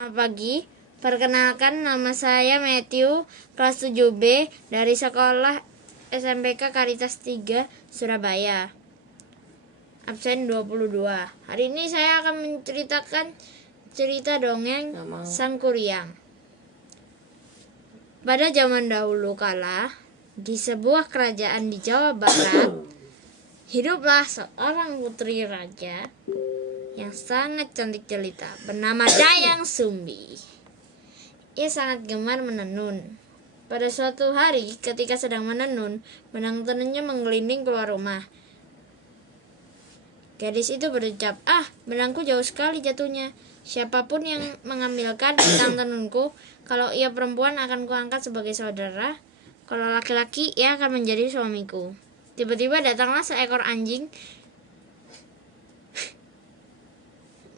Selamat pagi, perkenalkan nama saya Matthew, kelas 7B dari sekolah SMPK Karitas 3, Surabaya. Absen 22. Hari ini saya akan menceritakan cerita dongeng Sang Kuryang. Pada zaman dahulu kala, di sebuah kerajaan di Jawa Barat, hiduplah seorang putri raja yang sangat cantik jelita bernama Dayang Sumbi. Ia sangat gemar menenun. Pada suatu hari ketika sedang menenun, benang tenunnya menggelinding keluar rumah. Gadis itu berucap, benangku jauh sekali jatuhnya. Siapapun yang mengambilkan benang tenunku, kalau ia perempuan akan kuangkat sebagai saudara, kalau laki-laki ia akan menjadi suamiku. Tiba-tiba datanglah seekor anjing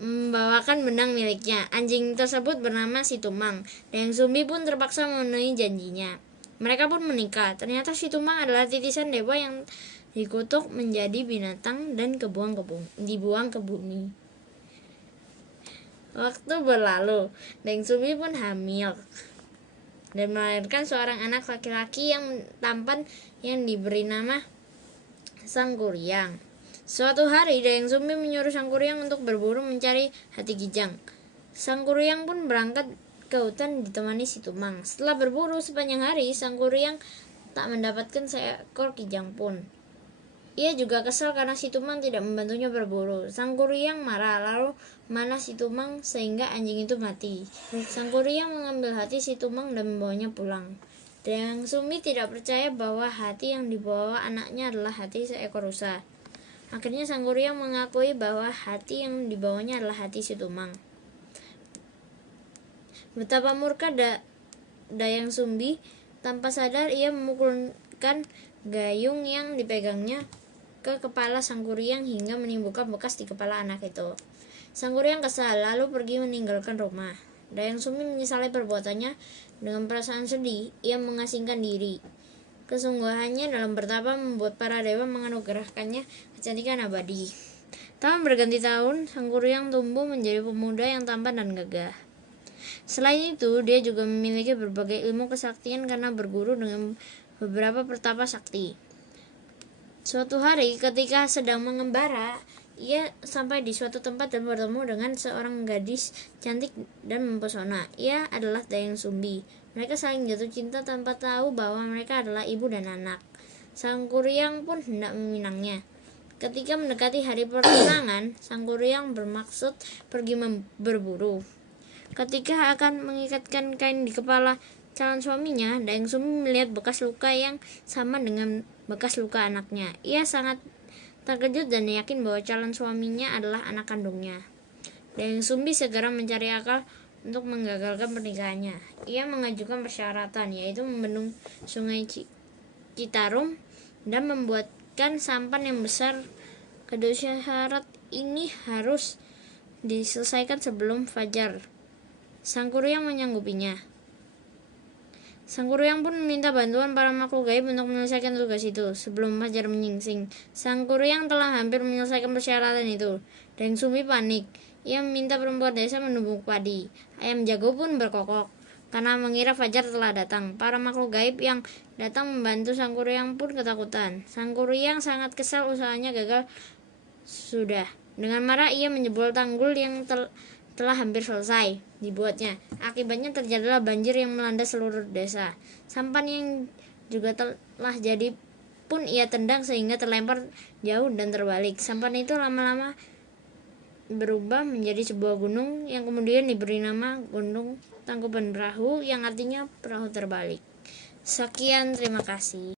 membawakan benang miliknya. Anjing tersebut bernama Si Tumang. Dayang Sumbi pun terpaksa memenuhi janjinya. Mereka pun menikah. Ternyata Si Tumang adalah titisan dewa yang dikutuk menjadi binatang dan dibuang ke bumi. Waktu berlalu, Dayang Sumbi pun hamil dan melahirkan seorang anak laki-laki yang tampan yang diberi nama Sang Kuryang. Suatu hari Dayang Sumbi menyuruh Sang Kuryang untuk berburu mencari hati kijang. Sang Kuryang pun berangkat ke hutan ditemani Si Tumang. Setelah berburu sepanjang hari, Sang Kuryang tak mendapatkan seekor kijang pun. Ia juga kesal karena Si Tumang tidak membantunya berburu. Sang Kuryang marah, lalu memanah Si Tumang sehingga anjing itu mati. Sang Kuryang mengambil hati Si Tumang dan membawanya pulang. Dayang Sumbi tidak percaya bahwa hati yang dibawa anaknya adalah hati seekor rusa. Akhirnya Sang Kuryang mengakui bahwa hati yang dibawanya adalah hati Si Tumang. Betapa murka Dayang Sumbi, tanpa sadar ia memukulkan gayung yang dipegangnya ke kepala Sang Kuryang hingga menimbulkan bekas di kepala anak itu. Sang Kuryang kesal lalu pergi meninggalkan rumah. Dayang Sumbi menyesali perbuatannya. Dengan perasaan sedih, ia mengasingkan diri. Kesungguhannya dalam bertapa membuat para dewa menganugerahkannya kecantikan abadi. Tahun berganti tahun, Sang Kuryang tumbuh menjadi pemuda yang tampan dan gagah. Selain itu, dia juga memiliki berbagai ilmu kesaktian karena berguru dengan beberapa pertapa sakti. Suatu hari ketika sedang mengembara, ia sampai di suatu tempat dan bertemu dengan seorang gadis cantik dan mempesona. Ia adalah Dayang Sumbi. Mereka saling jatuh cinta tanpa tahu bahwa mereka adalah ibu dan anak. Sang Kuryang pun hendak meminangnya. Ketika mendekati hari pertunangan, Sang Kuryang bermaksud pergi berburu. Ketika akan mengikatkan kain di kepala calon suaminya, Dayang Sumbi melihat bekas luka yang sama dengan bekas luka anaknya. Ia sangat terkejut dan yakin bahwa calon suaminya adalah anak kandungnya. Dayang Sumbi segera mencari akal untuk menggagalkan pernikahannya. Ia mengajukan persyaratan, yaitu membendung sungai Citarum dan membuatkan sampan yang besar. Kedua syarat ini harus diselesaikan sebelum fajar. Sang Kuryang menyanggupinya. Sang Kuryang pun meminta bantuan para makhluk gaib untuk menyelesaikan tugas itu. Sebelum fajar menyingsing, Sang Kuryang telah hampir menyelesaikan persyaratan itu. Dayang Sumbi panik. Ia meminta perempuan desa menumbuk padi. Ayam jago pun berkokok karena mengira fajar telah datang. Para makhluk gaib yang datang membantu Sang Kuryang pun ketakutan. Sang Kuryang sangat kesal, usahanya gagal. Sudah, dengan marah ia menjebol tanggul yang telah hampir selesai dibuatnya. Akibatnya terjadilah banjir yang melanda seluruh desa. Sampan yang juga telah jadi pun ia tendang sehingga terlempar jauh dan terbalik. Sampan itu lama-lama berubah menjadi sebuah gunung yang kemudian diberi nama Gunung Tangkuban Perahu, yang artinya perahu terbalik. Sekian, terima kasih.